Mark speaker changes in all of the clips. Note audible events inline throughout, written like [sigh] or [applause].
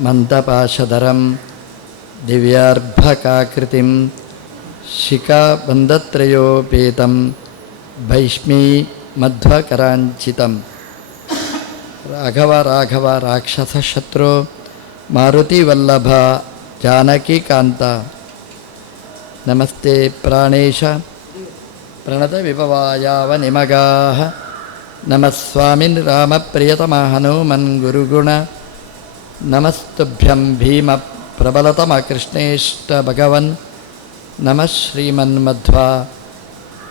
Speaker 1: मन्दपाशधरं, दिव्यार्भकाकृतिं भैष्मी मध्वकराञ्चितं राघव राघव, राक्षसशत्रो, मारुतिवल्लभ जानकीकान्त नमस्ते प्राणेश। प्रणतविभवायावनिमगाः। नमः स्वामिन् रामप्रियतमः हनुमन् गुरुगुण। नमस्तुभ्यं भीमप्रबलतमकृष्णेष्टभगवन् नमः श्रीमन्मध्वा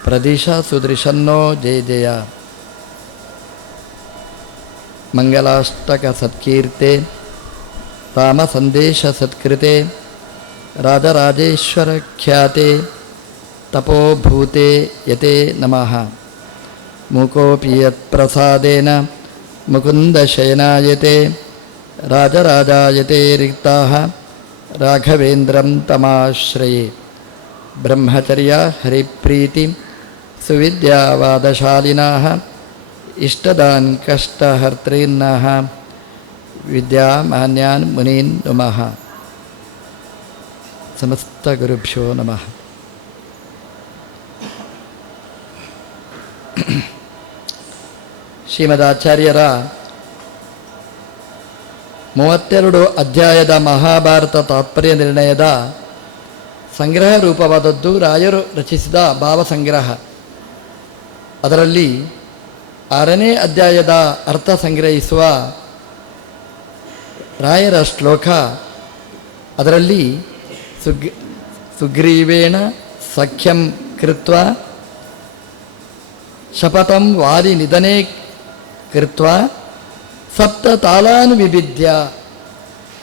Speaker 1: प्रदिश सुदृशन्नो जय जय। मङ्गलाष्टकसत्कीर्ते, रामसन्देशसत्कृते, राजराजेश्वरख्याते, तपोभूते यते नमः। मूकोऽपि यत्प्रसादेन मुकुन्दशयनायते राजराजायते रिक्ताः राघवेन्द्रं तमाश्रये ब्रह्मचर्य हरिप्रीति सुविद्यावादशालिनाः इष्टदान् कष्टहर्तॄन्नः विद्यामान्यान् मुनीन् नुमः ಸಮಸ್ತಗುರುಭ್ಯೋ ನಮಃ [clears throat] ಶ್ರೀಮದಾಚಾರ್ಯರ ಮೂವತ್ತೆರಡು ಅಧ್ಯಾಯದ ಮಹಾಭಾರತ ತಾತ್ಪರ್ಯ ನಿರ್ಣಯದ ಸಂಗ್ರಹ ರೂಪವಾದದ್ದು ರಾಯರು ರಚಿಸಿದ ಭಾವಸಂಗ್ರಹ. ಅದರಲ್ಲಿ ಆರನೇ ಅಧ್ಯಾಯದ ಅರ್ಥ ಸಂಗ್ರಹಿಸುವ ರಾಯರ ಶ್ಲೋಕ. ಅದರಲ್ಲಿ ಸುಗ್, ಸುಗ್ರೀವೇಣ ಸಖ್ಯಂ ಕೃತ್ವ, ಶಪಥಂ ವಾದಿ ನಿಧನೆ ಕೃತ್ವ ಸಪ್ತ ತಾಲಾನು ವಿಭಿದ್ಯ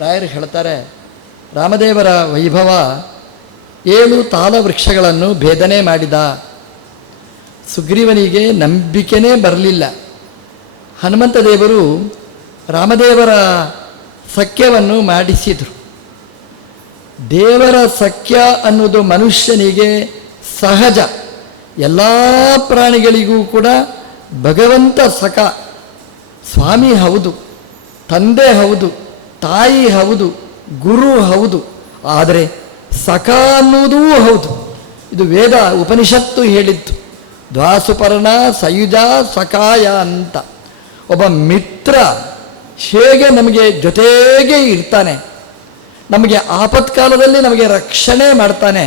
Speaker 1: ರಾಯರು ಹೇಳ್ತಾರೆ, ರಾಮದೇವರ ವೈಭವ ಏಳು ತಾಲ ವೃಕ್ಷಗಳನ್ನು ಭೇದನೆ ಮಾಡಿದ. ಸುಗ್ರೀವನಿಗೆ ನಂಬಿಕೆನೇ ಬರಲಿಲ್ಲ. ಹನುಮಂತ ದೇವರು ರಾಮದೇವರ ಸಖ್ಯವನ್ನು ಮಾಡಿಸಿದರು. ದೇವರ ಸಖ್ಯ ಅನ್ನೋದು ಮನುಷ್ಯನಿಗೆ ಸಹಜ. ಎಲ್ಲ ಪ್ರಾಣಿಗಳಿಗೂ ಕೂಡ ಭಗವಂತ ಸಖ. ಸ್ವಾಮಿ ಹೌದು, ತಂದೆ ಹೌದು, ತಾಯಿ ಹೌದು, ಗುರು ಹೌದು, ಆದರೆ ಸಖ ಅನ್ನುವುದೂ ಹೌದು. ಇದು ವೇದ ಉಪನಿಷತ್ತು ಹೇಳಿತ್ತು ದ್ವಾಸುಪರ್ಣ ಸಯುಜ ಸಖಾಯ ಅಂತ. ಒಬ್ಬ ಮಿತ್ರ ಹೇಗೆ ನಮಗೆ ಜೊತೆಗೆ ಇರ್ತಾನೆ, ನಮಗೆ ಆಪತ್ಕಾಲದಲ್ಲಿ ನಮಗೆ ರಕ್ಷಣೆ ಮಾಡ್ತಾನೆ,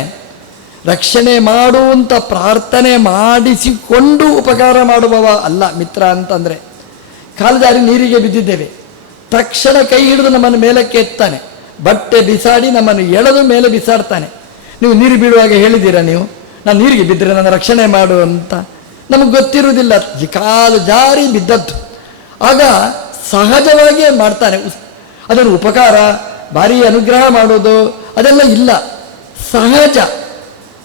Speaker 1: ರಕ್ಷಣೆ ಮಾಡುವಂಥ ಪ್ರಾರ್ಥನೆ ಮಾಡಿಸಿಕೊಂಡು ಉಪಕಾರ ಮಾಡುವವ ಅಲ್ಲ ಮಿತ್ರ ಅಂತಂದರೆ. ಕಾಲದಾರಿ ನೀರಿಗೆ ಬಿದ್ದಿದ್ದೇವೆ. ತಕ್ಷಣ ಕೈ ಹಿಡಿದು ನಮ್ಮನ್ನು ಮೇಲಕ್ಕೆ ಎತ್ತಾನೆ. ಬಟ್ಟೆ ಬಿಸಾಡಿ ನಮ್ಮನ್ನು ಎಳೆದು ಮೇಲೆ ಬಿಸಾಡ್ತಾನೆ. ನೀವು ನೀರು ಬೀಳುವಾಗ ಹೇಳಿದ್ದೀರಾ ನೀವು? ನಾನು ನೀರಿಗೆ ಬಿದ್ದರೆ ನನ್ನ ರಕ್ಷಣೆ ಮಾಡು ಅಂತ. ನಮಗೆ ಗೊತ್ತಿರುವುದಿಲ್ಲ. ಕಾಲು ಜಾರಿ ಬಿದ್ದದ್ದು. ಆಗ ಸಹಜವಾಗಿಯೇ ಮಾಡ್ತಾನೆ. ಅದನ್ನು ಉಪಕಾರ, ಭಾರಿ ಅನುಗ್ರಹ ಮಾಡೋದು ಅದೆಲ್ಲ ಇಲ್ಲ. ಸಹಜ.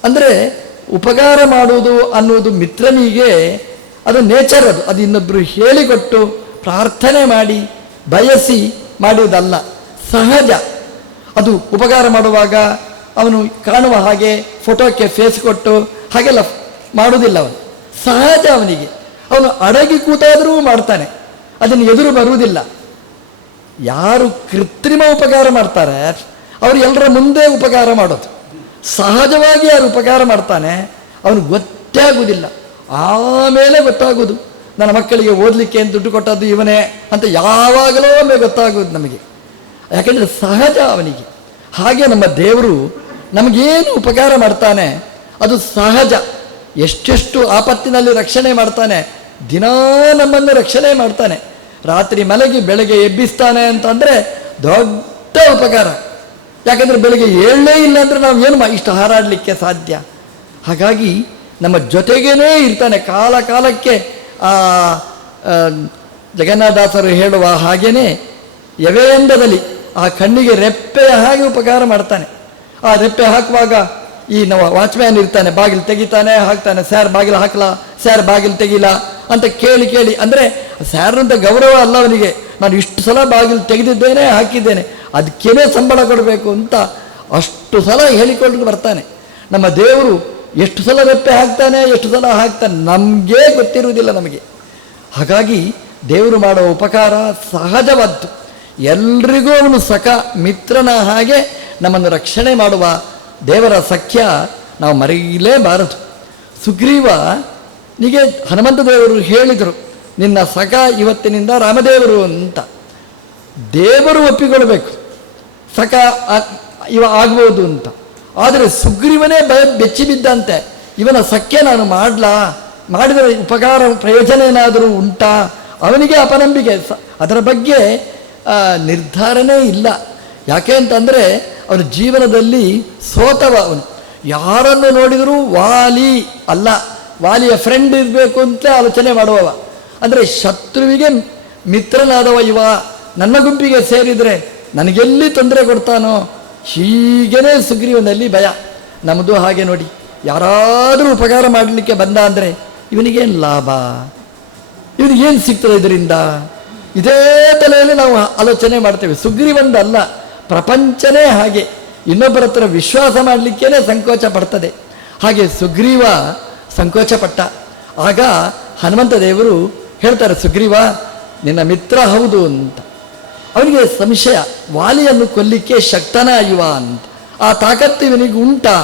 Speaker 1: ಅಂದರೆ ಉಪಕಾರ ಮಾಡುವುದು ಅನ್ನೋದು ಮಿತ್ರನಿಗೆ ಅದು ನೇಚರ್ ಅದು. ಅದು ಇನ್ನೊಬ್ಬರು ಹೇಳಿಕೊಟ್ಟು ಪ್ರಾರ್ಥನೆ ಮಾಡಿ, ಬಯಸಿ ಮಾಡುವುದಲ್ಲ. ಸಹಜ. ಅದು ಉಪಕಾರ ಮಾಡುವಾಗ ಅವನು ಕಾಣುವ ಹಾಗೆ ಫೋಟೋಕ್ಕೆ ಫೇಸ್ ಕೊಟ್ಟು ಹಾಗೆಲ್ಲ ಮಾಡುವುದಿಲ್ಲ ಅವನು. ಸಹಜ ಅವನಿಗೆ. ಅವನು ಅಡಗಿ ಕೂತಾದರೂ ಮಾಡ್ತಾನೆ. ಅದನ್ನು ಎದುರು ಬರುವುದಿಲ್ಲ. ಯಾರು ಕೃತ್ರಿಮ ಉಪಕಾರ ಮಾಡ್ತಾರೆ, ಅವರು ಎಲ್ಲರ ಮುಂದೆ ಉಪಕಾರ ಮಾಡೋದು. ಸಹಜವಾಗಿ ಯಾರು ಉಪಕಾರ ಮಾಡ್ತಾನೆ, ಅವನು ಗೊತ್ತೇ ಆಗುವುದಿಲ್ಲ ಆಮೇಲೆ ಗೊತ್ತಾಗೋದು ನನ್ನ ಮಕ್ಕಳಿಗೆ ಓದಲಿಕ್ಕೆ ಏನು ದುಡ್ಡು ಕೊಟ್ಟದ್ದು ಇವನೇ ಅಂತ ಯಾವಾಗಲೂ ಒಮ್ಮೆ ಗೊತ್ತಾಗೋದು ನಮಗೆ. ಯಾಕೆಂದರೆ ಸಹಜ ಅವನಿಗೆ. ಹಾಗೆ ನಮ್ಮ ದೇವರು ನಮಗೇನು ಉಪಕಾರ ಮಾಡ್ತಾನೆ, ಅದು ಸಹಜ. ಎಷ್ಟೆಷ್ಟು ಆಪತ್ತಿನಲ್ಲಿ ರಕ್ಷಣೆ ಮಾಡ್ತಾನೆ, ದಿನಾ ನಮ್ಮನ್ನು ರಕ್ಷಣೆ ಮಾಡ್ತಾನೆ. ರಾತ್ರಿ ಮಲಗಿ ಬೆಳಗ್ಗೆ ಎಬ್ಬಿಸ್ತಾನೆ ಅಂತಂದರೆ ದೊಡ್ಡ ಉಪಕಾರ. ಯಾಕಂದರೆ ಬೆಳಗ್ಗೆ ಏಳಲೇ ಇಲ್ಲ ಅಂದರೆ ನಾವು ಏನು ಇಷ್ಟು ಹಾರಾಡಲಿಕ್ಕೆ ಸಾಧ್ಯ? ಹಾಗಾಗಿ ನಮ್ಮ ಜೊತೆಗೇನೇ ಇರ್ತಾನೆ. ಕಾಲ ಕಾಲಕ್ಕೆ ಆ ಜಗನ್ನಾಥಾಸರು ಹೇಳುವ ಹಾಗೇನೆ ಯವೇಂದದಲ್ಲಿ ಆ ಕಣ್ಣಿಗೆ ರೆಪ್ಪೆಯ ಹಾಗೆ ಉಪಕಾರ ಮಾಡ್ತಾನೆ. ಆ ರೆಪ್ಪೆ ಹಾಕುವಾಗ ಈ ನಾವು ವಾಚ್ಮ್ಯಾನ್ ಇರ್ತಾನೆ, ಬಾಗಿಲು ತೆಗಿತಾನೆ, ಹಾಕ್ತಾನೆ ಸ್ಯಾರ್ ಬಾಗಿಲು ಹಾಕಲ ಸ್ಯಾರ್ ಬಾಗಿಲು ತೆಗಿಲ ಅಂತ ಕೇಳಿ ಕೇಳಿ. ಅಂದರೆ ಸ್ಯಾರ್ನಂತ ಗೌರವ ಅಲ್ಲ ಅವನಿಗೆ. ನಾನು ಇಷ್ಟು ಸಲ ಬಾಗಿಲು ತೆಗೆದಿದ್ದೇನೆ, ಹಾಕಿದ್ದೇನೆ. ಅದಕ್ಕೇನೆ ಸಂಬಳ ಕೊಡಬೇಕು ಅಂತ ಅಷ್ಟು ಸಲ ಹೇಳಿಕೊಂಡು ಬರ್ತಾನೆ. ನಮ್ಮ ದೇವರು ಎಷ್ಟು ಸಲ ರೆಪ್ಪೆ ಹಾಕ್ತಾನೆ, ಎಷ್ಟು ಸಲ ಹಾಕ್ತಾನೆ, ನಮಗೇ ಗೊತ್ತಿರುವುದಿಲ್ಲ ನಮಗೆ. ಹಾಗಾಗಿ ದೇವರು ಮಾಡುವ ಉಪಕಾರ ಸಹಜವಾದ್ದು. ಎಲ್ರಿಗೂ ಅವನು ಸಖ, ಮಿತ್ರನ ಹಾಗೆ ನಮ್ಮನ್ನು ರಕ್ಷಣೆ ಮಾಡುವ ದೇವರ ಸಖ್ಯ ನಾವು ಮರೆಯಲೇಬಾರದು. ಸುಗ್ರೀವ ನಿಗೆ ಹನುಮಂತ ದೇವರು ಹೇಳಿದರು, ನಿನ್ನ ಸಖ ಇವತ್ತಿನಿಂದ ರಾಮದೇವರು ಅಂತ. ದೇವರು ಒಪ್ಪಿಕೊಳ್ಬೇಕು. ಸಖ ಇವ ಆಗ್ಬೋದು ಅಂತ. ಆದರೆ ಸುಗ್ರೀವನೇ ಭಯ ಬೆಚ್ಚಿ ಬಿದ್ದಂತೆ. ಇವನ ಸಖ್ಯ ನಾನು ಮಾಡ್ಲಾ? ಮಾಡಿದರೆ ಉಪಕಾರ ಪ್ರಯೋಜನ ಏನಾದರೂ ಉಂಟಾ? ಅವನಿಗೆ ಅಪನಂಬಿಕೆ. ಅದರ ಬಗ್ಗೆ ನಿರ್ಧಾರನೇ ಇಲ್ಲ. ಯಾಕೆ ಅಂತಂದರೆ, ಅವನ ಜೀವನದಲ್ಲಿ ಸೋತವ ಅವನು. ಯಾರನ್ನು ನೋಡಿದರೂ ವಾಲಿ ಅಲ್ಲ. ವಾಲಿಯ ಫ್ರೆಂಡ್ ಇರಬೇಕು ಅಂತ ಆಲೋಚನೆ ಮಾಡುವವ. ಅಂದರೆ ಶತ್ರುವಿಗೆ ಮಿತ್ರನಾದವ ಇವ. ನನ್ನ ಗುಂಪಿಗೆ ಸೇರಿದರೆ ನನಗೆಲ್ಲಿ ತೊಂದರೆ ಕೊಡ್ತಾನೋ? ಹೀಗೇನೆ ಸುಗ್ರೀವನಲ್ಲಿ ಭಯ. ನಮ್ಮದು ಹಾಗೆ ನೋಡಿ. ಯಾರಾದರೂ ಉಪಕಾರ ಮಾಡಲಿಕ್ಕೆ ಬಂದ ಅಂದರೆ ಇವನಿಗೇನು ಲಾಭ? ಇವನಿಗೇನು ಸಿಗ್ತದೆ ಇದರಿಂದ? ಇದೇ ತಲೆಯಲ್ಲಿ ನಾವು ಆಲೋಚನೆ ಮಾಡ್ತೇವೆ. ಸುಗ್ರೀವಂದಲ್ಲ ಪ್ರಪಂಚನೇ ಹಾಗೆ. ಇನ್ನೊಬ್ಬರ ಹತ್ರ ವಿಶ್ವಾಸ ಮಾಡಲಿಕ್ಕೇನೆ ಸಂಕೋಚ ಪಡ್ತದೆ. ಹಾಗೆ ಸುಗ್ರೀವ ಸಂಕೋಚ ಪಟ್ಟ ಆಗ ಹನುಮಂತ ದೇವರು ಹೇಳ್ತಾರೆ, ಸುಗ್ರೀವ, ನಿನ್ನ ಮಿತ್ರ ಹೌದು ಅಂತ. ಅವನಿಗೆ ಸಂಶಯ, ವಾಲಿಯನ್ನು ಕೊಲ್ಲಿಕ್ಕೆ ಶಕ್ತನ ಇವ ಅಂತ ಆ ತಾಕತ್ತು ಇವನಿಗೆ ಉಂಟಾ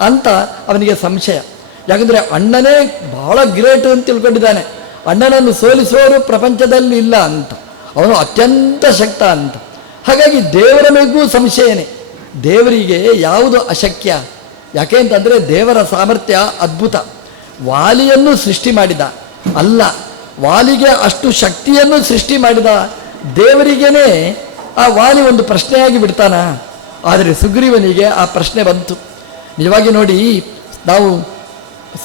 Speaker 1: ಅಂತ ಅವನಿಗೆ ಸಂಶಯ. ಯಾಕಂದರೆ ಅಣ್ಣನೇ ಬಹಳ ಗ್ರೇಟ್ ಅಂತ ತಿಳ್ಕೊಂಡಿದ್ದಾನೆ. ಅಣ್ಣನನ್ನು ಸೋಲಿಸುವವರು ಪ್ರಪಂಚದಲ್ಲಿ ಇಲ್ಲ ಅಂತ. ಅವನು ಅತ್ಯಂತ ಶಕ್ತ ಅಂತ. ಹಾಗಾಗಿ ದೇವರ ಮೇಗೂ ಸಂಶಯನೇ. ದೇವರಿಗೆ ಯಾವುದು ಅಶಕ್ಯ? ಯಾಕೆ ಅಂತಂದರೆ ದೇವರ ಸಾಮರ್ಥ್ಯ ಅದ್ಭುತ. ವಾಲಿಯನ್ನು ಸೃಷ್ಟಿ ಮಾಡಿದ. ಅಲ್ಲ, ವಾಲಿಗೆ ಅಷ್ಟು ಶಕ್ತಿಯನ್ನು ಸೃಷ್ಟಿ ಮಾಡಿದ ದೇವರಿಗೇನೆ ಆ ವಾಲಿ ಒಂದು ಪ್ರಶ್ನೆಯಾಗಿ ಬಿಡ್ತಾನ? ಆದರೆ ಸುಗ್ರೀವನಿಗೆ ಆ ಪ್ರಶ್ನೆ ಬಂತು. ನಿಜವಾಗಿ ನೋಡಿ, ನಾವು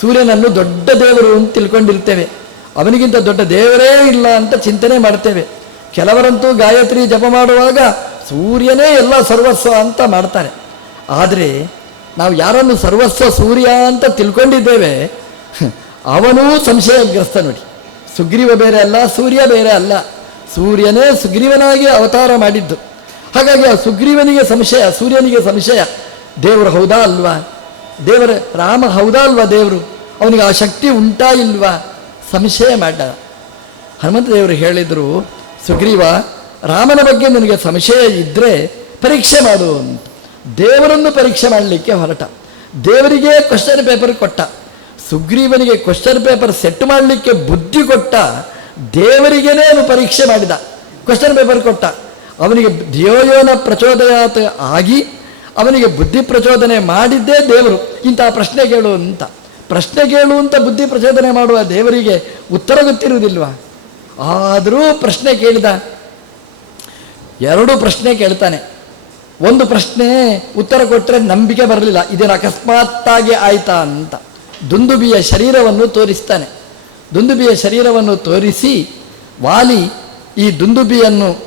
Speaker 1: ಸೂರ್ಯನನ್ನು ದೊಡ್ಡ ದೇವರು ಅಂತ ತಿಳ್ಕೊಂಡಿರ್ತೇವೆ. ಅವನಿಗಿಂತ ದೊಡ್ಡ ದೇವರೇ ಇಲ್ಲ ಅಂತ ಚಿಂತನೆ ಮಾಡ್ತೇವೆ. ಕೆಲವರಂತೂ ಗಾಯತ್ರಿ ಜಪ ಮಾಡುವಾಗ ಸೂರ್ಯನೇ ಎಲ್ಲ ಸರ್ವಸ್ವ ಅಂತ ಮಾಡ್ತಾರೆ. ಆದರೆ ನಾವು ಯಾರನ್ನು ಸರ್ವಸ್ವ ಸೂರ್ಯ ಅಂತ ತಿಳ್ಕೊಂಡಿದ್ದೇವೆ? ಅವನೂ ಸಂಶಯಗ್ರಸ್ತ ನೋಡಿ. ಸುಗ್ರೀವ ಬೇರೆ ಅಲ್ಲ, ಸೂರ್ಯ ಬೇರೆ ಅಲ್ಲ. ಸೂರ್ಯನೇ ಸುಗ್ರೀವನಾಗಿ ಅವತಾರ ಮಾಡಿದ್ದು. ಹಾಗಾಗಿ ಆ ಸುಗ್ರೀವನಿಗೆ ಸಂಶಯ, ಸೂರ್ಯನಿಗೆ ಸಂಶಯ. ದೇವರು ಹೌದಾ ಅಲ್ವಾ? ದೇವರ ರಾಮ ಹೌದಾ ಅಲ್ವಾ ದೇವರು? ಅವನಿಗೆ ಆ ಶಕ್ತಿ ಉಂಟಾ ಇಲ್ವಾ? ಸಂಶಯ ಮಾಡ ಹನುಮಂತ ದೇವರು ಹೇಳಿದರು, ಸುಗ್ರೀವ, ರಾಮನ ಬಗ್ಗೆ ನಿನಗೆ ಸಂಶಯ ಇದ್ದರೆ ಪರೀಕ್ಷೆ ಮಾಡು ಅಂತ. ದೇವರನ್ನು ಪರೀಕ್ಷೆ ಮಾಡಲಿಕ್ಕೆ ಹೊರಟ. ದೇವರಿಗೆ ಕ್ವಶನ್ ಪೇಪರ್ ಕೊಟ್ಟ. ಸುಗ್ರೀವನಿಗೆ ಕ್ವಶನ್ ಪೇಪರ್ ಸೆಟ್ ಮಾಡಲಿಕ್ಕೆ ಬುದ್ಧಿ ಕೊಟ್ಟ. ದೇವರಿಗೇನೆ ಅವನು ಪರೀಕ್ಷೆ ಮಾಡಿದ? ಕ್ವಶನ್ ಪೇಪರ್ ಕೊಟ್ಟ. ಅವನಿಗೆ ಧಿಯೋಯೋನ ಪ್ರಚೋದಯಾತ ಆಗಿ, ಅವನಿಗೆ ಬುದ್ಧಿ ಪ್ರಚೋದನೆ ಮಾಡಿದ್ದೇ ದೇವರು. ಇಂತಹ ಪ್ರಶ್ನೆ ಕೇಳು ಅಂತ. ಪ್ರಶ್ನೆ ಕೇಳು ಅಂತ ಬುದ್ಧಿ ಪ್ರಚೋದನೆ ಮಾಡುವ ದೇವರಿಗೆ ಉತ್ತರ ಗೊತ್ತಿರುವುದಿಲ್ವಾ? ಆದರೂ ಪ್ರಶ್ನೆ ಕೇಳಿದ. ಎರಡು ಪ್ರಶ್ನೆ ಕೇಳ್ತಾನೆ. ಒಂದು ಪ್ರಶ್ನೆ ಉತ್ತರ ಕೊಟ್ಟರೆ ನಂಬಿಕೆ ಬರಲಿಲ್ಲ. ಇದೇನು ಅಕಸ್ಮಾತ್ತಾಗಿ ಆಯ್ತಾ ಅಂತ. ದುಂದುಬಿಯ ಶರೀರವನ್ನು ತೋರಿಸ್ತಾನೆ. ದುಂದುಬಿಯ ಶರೀರವನ್ನು ತೋರಿಸಿ ವಾಲಿ ಈ ದುಂದುಬಿಯನ್ನು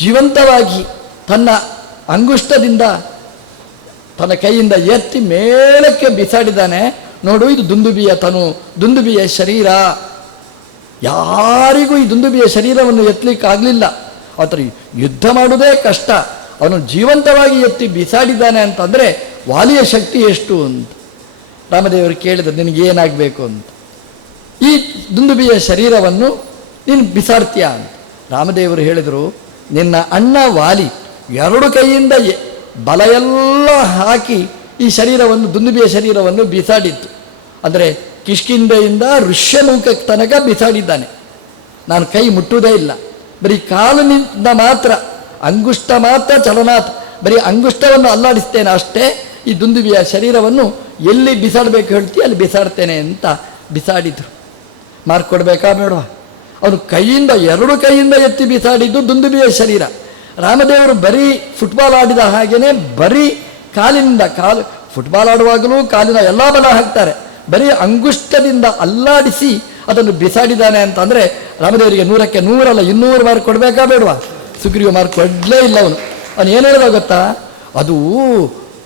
Speaker 1: ಜೀವಂತವಾಗಿ ತನ್ನ ಅಂಗುಷ್ಟದಿಂದ ತನ್ನ ಕೈಯಿಂದ ಎತ್ತಿ ಮೇಲಕ್ಕೆ ಬಿಸಾಡಿದ್ದಾನೆ. ನೋಡು, ಇದು ದುಂದುಬಿಯ ತನು, ದುಂದುಬಿಯ ಶರೀರ. ಯಾರಿಗೂ ಈ ದುಂದುಬಿಯ ಶರೀರವನ್ನು ಎತ್ತಲಿಕ್ಕಾಗಲಿಲ್ಲ. ಆತರ ಯುದ್ಧ ಮಾಡುವುದೇ ಕಷ್ಟ. ಅವನು ಜೀವಂತವಾಗಿ ಎತ್ತಿ ಬಿಸಾಡಿದ್ದಾನೆ ಅಂತಂದರೆ ವಾಲಿಯ ಶಕ್ತಿ ಎಷ್ಟು ಅಂತ. ರಾಮದೇವರು ಕೇಳಿದ, ನಿನಗೇನಾಗಬೇಕು ಅಂತ. ಈ ದುಂದುಬಿಯ ಶರೀರವನ್ನು ನೀನು ಬಿಸಾಡ್ತೀಯ ಅಂತ. ರಾಮದೇವರು ಹೇಳಿದರು, ನಿನ್ನ ಅಣ್ಣ ವಾಲಿ ಎರಡು ಕೈಯಿಂದ ಬಲ ಎಲ್ಲ ಹಾಕಿ ಈ ಶರೀರವನ್ನು, ದುಂದುಬಿಯ ಶರೀರವನ್ನು ಬಿಸಾಡಿತ್ತು. ಅಂದರೆ ಕಿಷ್ಕಿಂದೆಯಿಂದ ಋಷ್ಯಮುಖ ತನಕ ಬಿಸಾಡಿದ್ದಾನೆ. ನಾನು ಕೈ ಮುಟ್ಟುವುದೇ ಇಲ್ಲ. ಬರೀ ಕಾಲಿನಿಂದ ಮಾತ್ರ, ಅಂಗುಷ್ಟ ಮಾತ್ರ ಚಲನಾತ್ ಬರೀ ಅಂಗುಷ್ಟವನ್ನು ಅಲ್ಲಾಡಿಸ್ತೇನೆ ಅಷ್ಟೇ, ಈ ದುಂದುಬಿಯ ಶರೀರವನ್ನು ಎಲ್ಲಿ ಬಿಸಾಡಬೇಕು ಹೇಳ್ತೀಯ, ಅಲ್ಲಿ ಬಿಸಾಡ್ತೇನೆ ಅಂತ ಬಿಸಾಡಿದ್ರು. ಮಾರ್ಕ್ ಕೊಡಬೇಕಾ ಬೇಡವಾ ಅವನು ಕೈಯಿಂದ, ಎರಡು ಕೈಯಿಂದ ಎತ್ತಿ ಬಿಸಾಡಿದ್ದು ದುಂದುಬಿಯ ಶರೀರ. ರಾಮದೇವರು ಬರೀ ಫುಟ್ಬಾಲ್ ಆಡಿದ ಹಾಗೆಯೇ ಬರೀ ಕಾಲಿನಿಂದ ಕಾಲು ಫುಟ್ಬಾಲ್ ಆಡುವಾಗಲೂ ಕಾಲಿನ ಎಲ್ಲ ಬಲ ಹಾಕ್ತಾರೆ. ಬರೀ ಅಂಗುಷ್ಟದಿಂದ ಅಲ್ಲಾಡಿಸಿ ಅದನ್ನು ಬಿಸಾಡಿದ್ದಾನೆ ಅಂತ ಅಂದರೆ ರಾಮದೇವರಿಗೆ ನೂರಕ್ಕೆ ನೂರಲ್ಲ ಇನ್ನೂರು ಮಾರ್ಕ್ ಕೊಡಬೇಕಾ ಬೇಡವಾ? ಸುಗ್ರೀವ ಮಾರ್ಕ್ ಕೊಡಲೇ ಇಲ್ಲ ಅವನು. ಅವನು ಏನು ಹೇಳಿದ ಗೊತ್ತಾ? ಅದು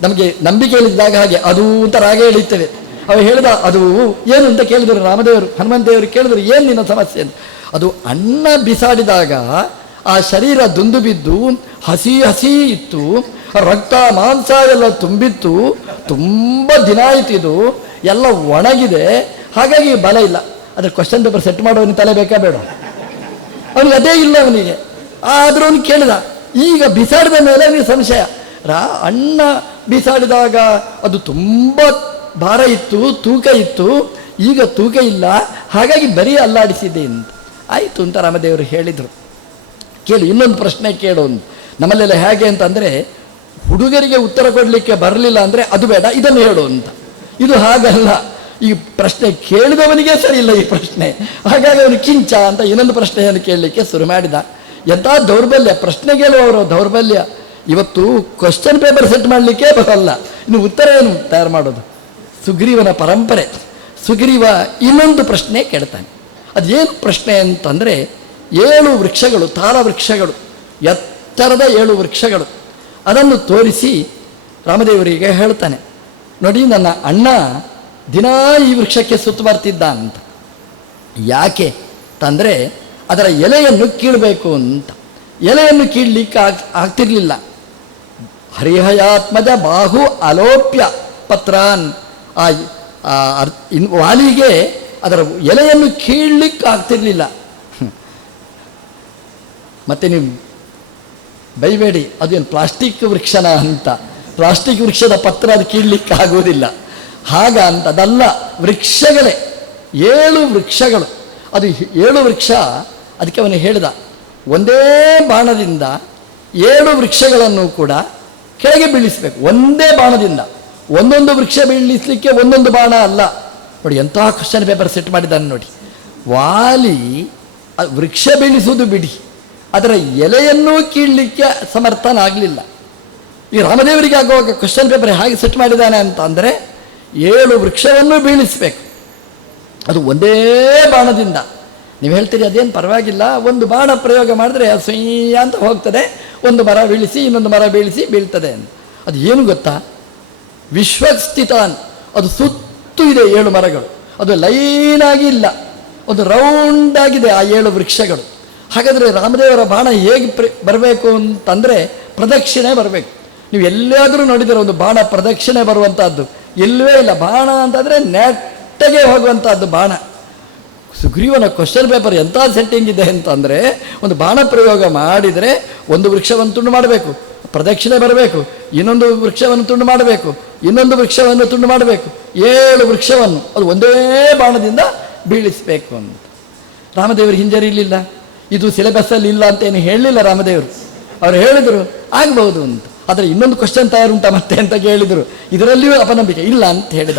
Speaker 1: ನಮಗೆ ನಂಬಿಕೆ ಹೇಳಿದ್ದಾಗ ಹಾಗೆ, ಅದು ಅಂತ ರಾಗ ಎಳಿತೇವೆ ಅವ ಹೇಳಿದ, ಅದು ಏನು ಅಂತ ಕೇಳಿದರು, ರಾಮದೇವರು ಹನುಮಂತ ದೇವರು ಕೇಳಿದ್ರು, ಏನು ನಿನ್ನ ಸಮಸ್ಯೆ ಅಂತ. ಅದು ಅಣ್ಣ ಬಿಸಾಡಿದಾಗ ಆ ಶರೀರ ದುಂದು ಬಿದ್ದು, ಹಸಿ ಹಸಿ ಇತ್ತು, ರಕ್ತ ಮಾಂಸ ಎಲ್ಲ ತುಂಬಿತ್ತು, ತುಂಬ ದಿನ ಆಯ್ತು ಇದು, ಎಲ್ಲ ಒಣಗಿದೆ, ಹಾಗಾಗಿ ಬಲ ಇಲ್ಲ. ಅದ್ರ ಕ್ವಶನ್ ಪೇಪರ್ ಸೆಟ್ ಮಾಡೋನಿಗೆ ತಲೆ ಬೇಕಾ ಬೇಡ. ಅವನಿಗೆ ಅದೇ ಇಲ್ಲ ಅವನಿಗೆ. ಆದರೂ ಅವನು ಕೇಳಿದ, ಈಗ ಬಿಸಾಡಿದ ಮೇಲೆ ಅವನಿಗೆ ಸಂಶಯ. ರಾ ಅಣ್ಣ ಬಿಸಾಡಿದಾಗ ಅದು ತುಂಬ ಭಾರ ಇತ್ತು, ತೂಕ ಇತ್ತು, ಈಗ ತೂಕ ಇಲ್ಲ, ಹಾಗಾಗಿ ಬರೀ ಅಲ್ಲಾಡಿಸಿದೆ ಅಂತ. ಆಯಿತು ಅಂತ ರಾಮದೇವರು ಹೇಳಿದರು. ಕೇಳಿ, ಇನ್ನೊಂದು ಪ್ರಶ್ನೆ ಕೇಳು ಅಂತ. ನಮ್ಮಲ್ಲೆಲ್ಲ ಹೇಗೆ ಅಂತಂದರೆ ಹುಡುಗರಿಗೆ ಉತ್ತರ ಕೊಡಲಿಕ್ಕೆ ಬರಲಿಲ್ಲ ಅಂದರೆ ಅದು ಬೇಡ, ಇದನ್ನು ಹೇಳು ಅಂತ. ಇದು ಹಾಗಲ್ಲ. ಈ ಪ್ರಶ್ನೆ ಕೇಳಿದವನಿಗೆ ಸರಿ ಇಲ್ಲ ಈ ಪ್ರಶ್ನೆ. ಹಾಗಾಗಿ ಅವನು ಕಿಂಚ ಅಂತ ಇನ್ನೊಂದು ಪ್ರಶ್ನೆಯನ್ನು ಕೇಳಲಿಕ್ಕೆ ಶುರು ಮಾಡಿದ. ಎಂಥ ದೌರ್ಬಲ್ಯ, ಪ್ರಶ್ನೆ ಕೇಳುವವರು ದೌರ್ಬಲ್ಯ. ಇವತ್ತು ಕ್ವಶನ್ ಪೇಪರ್ ಸೆಟ್ ಮಾಡಲಿಕ್ಕೆ ಬರಲ್ಲ. ಇನ್ನು ಉತ್ತರ ಏನು ತಯಾರು ಮಾಡೋದು? ಸುಗ್ರೀವನ ಪರಂಪರೆ, ಸುಗ್ರೀವ ಇನ್ನೊಂದು ಪ್ರಶ್ನೆ ಕೇಳ್ತಾನೆ. ಅದೇನು ಪ್ರಶ್ನೆ ಅಂತಂದರೆ, ಏಳು ವೃಕ್ಷಗಳು, ತಾಳ ವೃಕ್ಷಗಳು, ಎತ್ತರದ ಏಳು ವೃಕ್ಷಗಳು, ಅದನ್ನು ತೋರಿಸಿ ರಾಮದೇವರಿಗೆ ಹೇಳ್ತಾನೆ. ನೋಡಿ, ನನ್ನ ಅಣ್ಣ ದಿನಾ ಈ ವೃಕ್ಷಕ್ಕೆ ಸುತ್ತು ಬರ್ತಿದ್ದ ಅಂತ ಯಾಕೆ ತಂದರೆ, ಅದರ ಎಲೆಯನ್ನು ಕೀಳಬೇಕು ಅಂತ. ಎಲೆಯನ್ನು ಕೀಳಲಿಕ್ಕೆ ಆಗ್, ಆಗ್ತಿರ್ಲಿಲ್ಲ. ಹರಿಹಯಾತ್ಮಜ ಬಾಹು ಅಲೋಪ್ಯ ಪತ್ರಾನ್. ಆ ಇನ್, ವಾಲಿಗೆ ಅದರ ಎಲೆಯನ್ನು ಕೀಳಲಿಕ್ಕೆ. ಮತ್ತೆ ನೀವು ಬೈಬೇಡಿ ಅದೇನು ಪ್ಲಾಸ್ಟಿಕ್ ವೃಕ್ಷನ ಅಂತ. ಪ್ಲಾಸ್ಟಿಕ್ ವೃಕ್ಷದ ಪತ್ರ ಅದು ಕೀಳಲಿಕ್ಕೆ ಹಾಗ ಅಂತ, ಅದಲ್ಲ, ವೃಕ್ಷಗಳೇ, ಏಳು ವೃಕ್ಷಗಳು. ಅದು ಏಳು ವೃಕ್ಷ, ಅದಕ್ಕೆ ಅವನು ಹೇಳಿದ, ಒಂದೇ ಬಾಣದಿಂದ ಏಳು ವೃಕ್ಷಗಳನ್ನು ಕೂಡ ಕೆಳಗೆ ಬೀಳಿಸಬೇಕು, ಒಂದೇ ಬಾಣದಿಂದ. ಒಂದೊಂದು ವೃಕ್ಷ ಬೀಳಿಸಲಿಕ್ಕೆ ಒಂದೊಂದು ಬಾಣ ಅಲ್ಲ. ನೋಡಿ ಎಂಥ ಕ್ವಶನ್ ಪೇಪರ್ ಸೆಟ್ ಮಾಡಿದ್ದಾನೆ ನೋಡಿ. ವಾಲಿ ವೃಕ್ಷ ಬೀಳಿಸುವುದು ಬಿಡಿ. ಅದರ ಎಲೆಯನ್ನೂ ಕೀಳಲಿಕ್ಕೆ ಸಮರ್ಥನಾಗಲಿಲ್ಲ. ಈ ರಾಮದೇವರಿಗೆ ಆಗುವಾಗ ಕ್ವಶನ್ ಪೇಪರ್ ಹೇಗೆ ಸೆಟ್ ಮಾಡಿದ್ದಾನೆ ಅಂತ ಅಂದರೆ, ಏಳು ವೃಕ್ಷವನ್ನು ಬೀಳಿಸಬೇಕು. ಅದು ಒಂದೇ ಬಾಣದಿಂದ. ನೀವು ಹೇಳ್ತೀರಿ ಅದೇನು ಪರವಾಗಿಲ್ಲ, ಒಂದು ಬಾಣ ಪ್ರಯೋಗ ಮಾಡಿದ್ರೆ ಅಸೂಯ ಅಂತ ಹೋಗ್ತದೆ. ಒಂದು ಮರ ಬೀಳಿಸಿ, ಇನ್ನೊಂದು ಮರ ಬೀಳಿಸಿ ಬೀಳ್ತದೆ ಅಂತ. ಅದು ಏನು ಗೊತ್ತಾ? ವಿಶ್ವಸ್ಥಿತಾನ್. ಅದು ಸುತ್ತು ಇದೆ ಏಳು ಮರಗಳು. ಅದು ಲೈನಾಗಿ ಇಲ್ಲ. ಒಂದು ರೌಂಡ್ ಆಗಿದೆ ಆ ಏಳು ವೃಕ್ಷಗಳು. ಹಾಗಾದರೆ ರಾಮದೇವರ ಬಾಣ ಹೇಗೆ ಪ್ರ, ಬರಬೇಕು ಅಂತಂದರೆ ಪ್ರದಕ್ಷಿಣೆ ಬರಬೇಕು. ನೀವು ಎಲ್ಲಾದರೂ ನೋಡಿದರೆ ಒಂದು ಬಾಣ ಪ್ರದಕ್ಷಿಣೆ ಬರುವಂಥದ್ದು ಇಲ್ಲವೇ ಇಲ್ಲ. ಬಾಣ ಅಂತಂದರೆ ನೆಟ್ಟಗೆ ಹೋಗುವಂಥದ್ದು ಬಾಣ. ಸುಗ್ರೀವನ ಕ್ವಶನ್ ಪೇಪರ್ ಎಂಥ ಸೆಟ್ಟಿಂಗ್ ಇದೆ ಅಂತಂದರೆ, ಒಂದು ಬಾಣ ಪ್ರಯೋಗ ಮಾಡಿದರೆ ಒಂದು ವೃಕ್ಷವನ್ನು ತುಂಡು ಮಾಡಬೇಕು. ಪ್ರದಕ್ಷಿಣೆ ಬರಬೇಕು. ಇನ್ನೊಂದು ವೃಕ್ಷವನ್ನು ತುಂಡು ಮಾಡಬೇಕು. ಇನ್ನೊಂದು ವೃಕ್ಷವನ್ನು ತುಂಡು ಮಾಡಬೇಕು. ಏಳು ವೃಕ್ಷವನ್ನು ಅದು ಒಂದೇ ಬಾಣದಿಂದ ಬೀಳಿಸಬೇಕು ಅಂತ. ರಾಮದೇವರು ಹಿಂಜರಿಲಿಲ್ಲ ಇದು ಸಿಲೆಬಸ್ಸಲ್ಲಿ ಇಲ್ಲ ಅಂತ ಏನು ಹೇಳಲಿಲ್ಲ ರಾಮದೇವರು. ಅವರು ಹೇಳಿದರು, ಆಗಬಹುದು ಅಂತ. ಆದರೆ ಇನ್ನೊಂದು ಕ್ವಶನ್ ತಯಾರುಂಟ ಮತ್ತೆ ಅಂತ ಕೇಳಿದರು. ಇದರಲ್ಲಿಯೂ ಅಪನಂಬಿಕೆ ಇಲ್ಲ ಅಂತ ಹೇಳಿದ.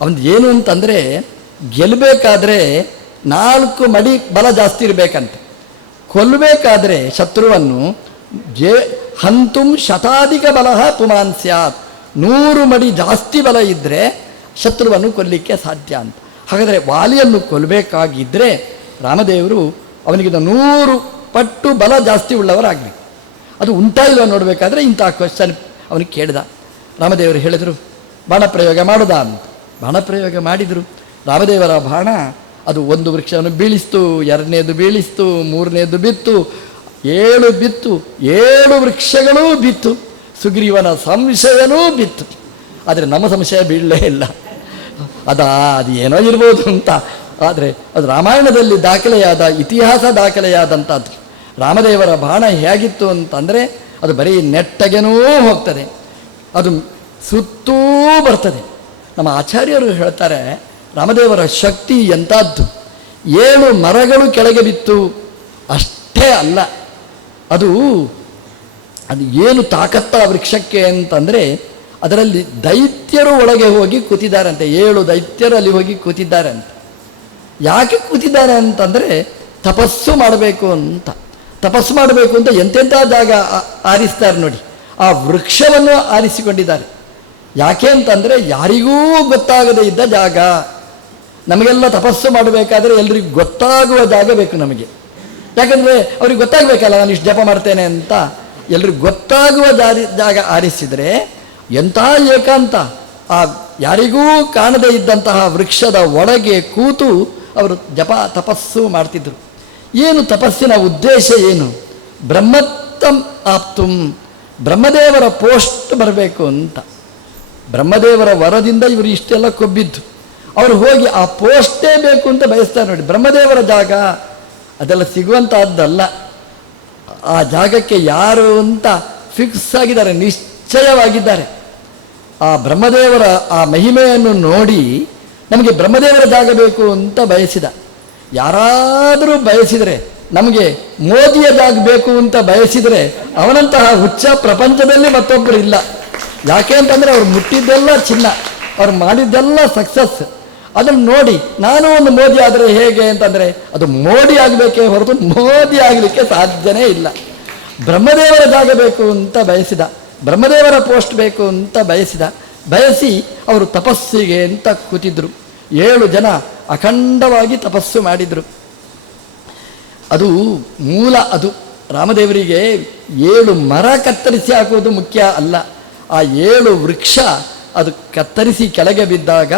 Speaker 1: ಅವನು ಏನು ಅಂತಂದರೆ ಗೆಲ್ಲಬೇಕಾದ್ರೆ ನಾಲ್ಕು ಮಡಿ ಬಲ ಜಾಸ್ತಿ ಇರಬೇಕಂತೆ. ಕೊಲ್ಲಬೇಕಾದ್ರೆ ಶತ್ರುವನ್ನು ಜೇ ಹಂತುಂ ಶತಾಧಿಕ ಬಲ ಪುಮಾನ್ ಸ್ಯಾತ್. ನೂರು ಮಡಿ ಜಾಸ್ತಿ ಬಲ ಇದ್ದರೆ ಶತ್ರುವನ್ನು ಕೊಲ್ಲಿಕ್ಕೆ ಸಾಧ್ಯ ಅಂತ. ಹಾಗಾದರೆ ವಾಲಿಯನ್ನು ಕೊಲ್ಲಬೇಕಾಗಿದ್ದರೆ ರಾಮದೇವರು ಅವನಿಗಿಂತ ನೂರು ಪಟ್ಟು ಬಲ ಜಾಸ್ತಿ ಉಳ್ಳವರಾಗಲಿ. ಅದು ಉಂಟಾ ಇಲ್ವ ನೋಡಬೇಕಾದ್ರೆ ಇಂಥ ಕ್ವಶನ್ ಅವನಿಗೆ ಕೇಳಿದ. ರಾಮದೇವರು ಹೇಳಿದರು, ಬಾಣ ಪ್ರಯೋಗ ಮಾಡುದಾ ಅಂತ. ಬಾಣ ಪ್ರಯೋಗ ಮಾಡಿದರು. ರಾಮದೇವರ ಬಾಣ ಅದು ಒಂದು ವೃಕ್ಷವನ್ನು ಬೀಳಿಸ್ತು, ಎರಡನೇದು ಬೀಳಿಸ್ತು, ಮೂರನೇದು ಬಿತ್ತು ಏಳು ಬಿತ್ತು, ಏಳು ವೃಕ್ಷಗಳೂ ಬಿತ್ತು, ಸುಗ್ರೀವನ ಸಂಶಯನೂ ಬಿತ್ತು. ಆದರೆ ನಮ್ಮ ಸಂಶಯ ಬೀಳಲೇ ಇಲ್ಲ. ಅದಾ, ಅದು ಏನೋ ಇರ್ಬೋದು ಅಂತ. ಆದರೆ ಅದು ರಾಮಾಯಣದಲ್ಲಿ ದಾಖಲೆಯಾದ, ಇತಿಹಾಸ ದಾಖಲೆಯಾದಂಥದ್ದು. ರಾಮದೇವರ ಬಾಣ ಹೇಗಿತ್ತು ಅಂತಂದರೆ, ಅದು ಬರೀ ನೆಟ್ಟಗೆನೂ ಹೋಗ್ತದೆ. ಅದು ಸುತ್ತೂ ಬರ್ತದೆ. ನಮ್ಮ ಆಚಾರ್ಯರು ಹೇಳ್ತಾರೆ, ರಾಮದೇವರ ಶಕ್ತಿ ಎಂಥದ್ದು? ಏಳು ಮರಗಳು ಕೆಳಗೆ ಬಿತ್ತು, ಅಷ್ಟೇ ಅಲ್ಲ. ಅದು ಅದು ಏನು ತಾಕತ್ತ ವೃಕ್ಷಕ್ಕೆ ಅಂತಂದರೆ, ಅದರಲ್ಲಿ ದೈತ್ಯರು ಒಳಗೆ ಹೋಗಿ ಕೂತಿದ್ದಾರಂತೆ, ಏಳು ದೈತ್ಯರು ಅಲ್ಲಿ ಹೋಗಿ ಕೂತಿದ್ದಾರಂತೆ. ಯಾಕೆ ಕೂತಿದ್ದಾರೆ ಅಂತಂದರೆ, ತಪಸ್ಸು ಮಾಡಬೇಕು ಅಂತ. ತಪಸ್ಸು ಮಾಡಬೇಕು ಅಂತ ಎಂತೆಂಥ ಜಾಗ ಆರಿಸ್ತಾರೆ ನೋಡಿ. ಆ ವೃಕ್ಷವನ್ನು ಆರಿಸಿಕೊಂಡಿದ್ದಾರೆ. ಯಾಕೆ ಅಂತಂದರೆ, ಯಾರಿಗೂ ಗೊತ್ತಾಗದೇ ಇದ್ದ ಜಾಗ. ನಮಗೆಲ್ಲ ತಪಸ್ಸು ಮಾಡಬೇಕಾದ್ರೆ ಎಲ್ರಿಗೂ ಗೊತ್ತಾಗುವ ಜಾಗ ಬೇಕು ನಮಗೆ. ಯಾಕಂದರೆ ಅವ್ರಿಗೆ ಗೊತ್ತಾಗಬೇಕಲ್ಲ, ನಾನು ಇಷ್ಟು ಜಪ ಮಾಡ್ತೇನೆ ಅಂತ. ಎಲ್ರಿಗೂ ಗೊತ್ತಾಗುವ ದಾರಿ, ಜಾಗ ಆರಿಸಿದರೆ ಎಂಥ ಏಕಾಂತ ಆ ಯಾರಿಗೂ ಕಾಣದೇ ಇದ್ದಂತಹ ವೃಕ್ಷದ ಒಳಗೆ ಕೂತು ಅವರು ಜಪ, ತಪಸ್ಸು ಮಾಡ್ತಿದ್ರು. ಏನು ತಪಸ್ಸಿನ ಉದ್ದೇಶ ಏನು? ಬ್ರಹ್ಮತ್ತಂ ಆಪ್ತುಂ. ಬ್ರಹ್ಮದೇವರ ಪೋಸ್ಟ್ ಬರಬೇಕು ಅಂತ. ಬ್ರಹ್ಮದೇವರ ವರದಿಂದ ಇವರು ಇಷ್ಟೆಲ್ಲ ಕೊಬ್ಬಿದ್ದು. ಅವರು ಹೋಗಿ ಆ ಪೋಸ್ಟೇ ಬೇಕು ಅಂತ ಬಯಸ್ತಾರೆ ನೋಡಿ. ಬ್ರಹ್ಮದೇವರ ಜಾಗ ಅದೆಲ್ಲ ಸಿಗುವಂತಹದ್ದಲ್ಲ. ಆ ಜಾಗಕ್ಕೆ ಯಾರು ಅಂತ ಫಿಕ್ಸ್ ಆಗಿದ್ದಾರೆ, ನಿಶ್ಚಯವಾಗಿದ್ದಾರೆ. ಆ ಬ್ರಹ್ಮದೇವರ, ಆ ಮಹಿಮೆಯನ್ನು ನೋಡಿ ನಮಗೆ ಬ್ರಹ್ಮದೇವರ ಜಾಗ ಬೇಕು ಅಂತ ಬಯಸಿದ. ಯಾರಾದರೂ ಬಯಸಿದರೆ, ನಮಗೆ ಮೋದಿಯ ಜಾಗ ಬೇಕು ಅಂತ ಬಯಸಿದರೆ ಅವನಂತಹ ಹುಚ್ಚ ಪ್ರಪಂಚದಲ್ಲಿ ಮತ್ತೊಬ್ಬರು ಇಲ್ಲ. ಯಾಕೆ ಅಂತಂದರೆ ಅವ್ರು ಮುಟ್ಟಿದ್ದೆಲ್ಲ ಚಿನ್ನ, ಅವ್ರು ಮಾಡಿದ್ದೆಲ್ಲ ಸಕ್ಸಸ್ ಅದನ್ನು ನೋಡಿ, ನಾನು ಒಂದು ಮೋದಿ ಆದರೆ ಹೇಗೆ? ಅಂತಂದರೆ, ಅದು ಮೋಡಿ ಆಗಬೇಕೇ ಹೊರತು ಮೋದಿ ಆಗಲಿಕ್ಕೆ ಸಾಧ್ಯನೇ ಇಲ್ಲ. ಬ್ರಹ್ಮದೇವರ ಅಂತ ಬಯಸಿದ, ಬ್ರಹ್ಮದೇವರ ಪೋಸ್ಟ್ ಬೇಕು ಅಂತ ಬಯಸಿದ, ಬಯಸಿ ಅವರು ತಪಸ್ಸಿಗೆ ಅಂತ ಕೂತಿದ್ರು. ಏಳು ಜನ ಅಖಂಡವಾಗಿ ತಪಸ್ಸು ಮಾಡಿದರು. ಅದು ಮೂಲ, ಅದು ರಾಮದೇವರಿಗೆ ಏಳು ಮರ ಕತ್ತರಿಸಿ ಹಾಕುವುದು ಮುಖ್ಯ ಅಲ್ಲ. ಆ ಏಳು ವೃಕ್ಷ ಅದು ಕತ್ತರಿಸಿ ಕೆಳಗೆ ಬಿದ್ದಾಗ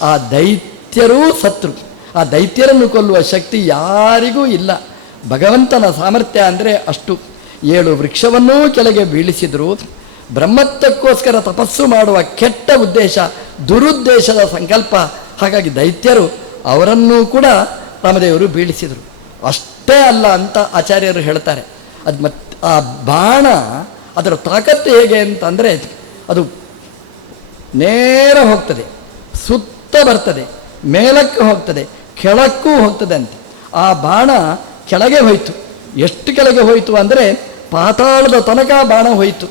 Speaker 1: ಆ ದೈತ್ಯರೂ ಸತ್ರು. ಆ ದೈತ್ಯರನ್ನು ಕೊಲ್ಲುವ ಶಕ್ತಿ ಯಾರಿಗೂ ಇಲ್ಲ. ಭಗವಂತನ ಸಾಮರ್ಥ್ಯ ಅಂದರೆ ಅಷ್ಟು. ಏಳು ವೃಕ್ಷವನ್ನೂ ಕೆಳಗೆ ಬೀಳಿಸಿದ್ರು. ಬ್ರಹ್ಮತ್ವಕ್ಕೋಸ್ಕರ ತಪಸ್ಸು ಮಾಡುವ ಕೆಟ್ಟ ಉದ್ದೇಶ, ದುರುದ್ದೇಶದ ಸಂಕಲ್ಪ. ಹಾಗಾಗಿ ದೈತ್ಯರು ಅವರನ್ನೂ ಕೂಡ ರಾಮದೇವರು ಬೀಳಿಸಿದರು. ಅಷ್ಟೇ ಅಲ್ಲ ಅಂತ ಆಚಾರ್ಯರು ಹೇಳ್ತಾರೆ. ಅದು ಮತ್ತೆ ಆ ಬಾಣ ಅದರ ತಾಕತ್ತು ಹೇಗೆ ಅಂತಂದರೆ ಅದು ನೇರ ಹೋಗ್ತದೆ. ಸುತ್ತ ಬರ್ತದೆ, ಮೇಲಕ್ಕೆ ಹೋಗ್ತದೆ, ಕೆಳಕ್ಕೂ ಹೋಗ್ತದೆ ಅಂತ. ಆ ಬಾಣ ಕೆಳಗೆ ಹೋಯಿತು. ಎಷ್ಟು ಕೆಳಗೆ ಹೋಯಿತು ಅಂದರೆ ಪಾತಾಳದ ತನಕ ಬಾಣ ಹೋಯಿತು.